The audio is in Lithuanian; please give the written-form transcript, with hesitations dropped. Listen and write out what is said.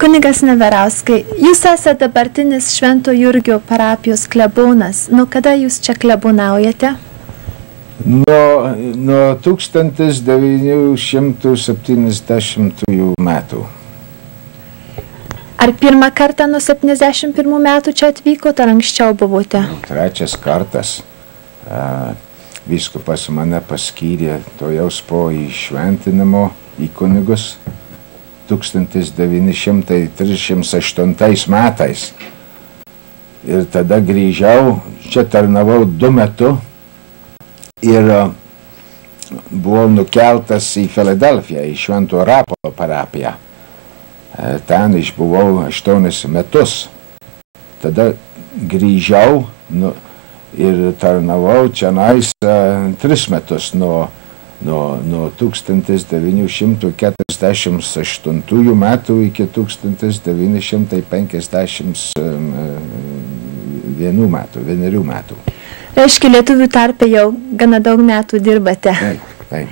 Kunigas Neverauskai, jūs esate dabartinis Švento Jurgio parapijos klebonas. Nuo kada jūs čia klebonaujate? Nuo 1970 metų. Ar pirmą kartą nuo 71 metų čia atvykote, ar anksčiau buvote? Trečias kartas. Vyskupas mane paskyrė tojaus po įšventinimo į kunigus 1938 metais. Ir tada grįžau, čia tarnavau 2 metus ir buvau nukeltas į Filadelfiją, į Švento Rapolo parapiją. Ten išbuvau 8 metus. Tada grįžau ir tarnavau čionais 3 metus nuo 1948 metų iki 1951 metų. Reiškia, lietuvių tarpe jau gana daug metų dirbate. Taip.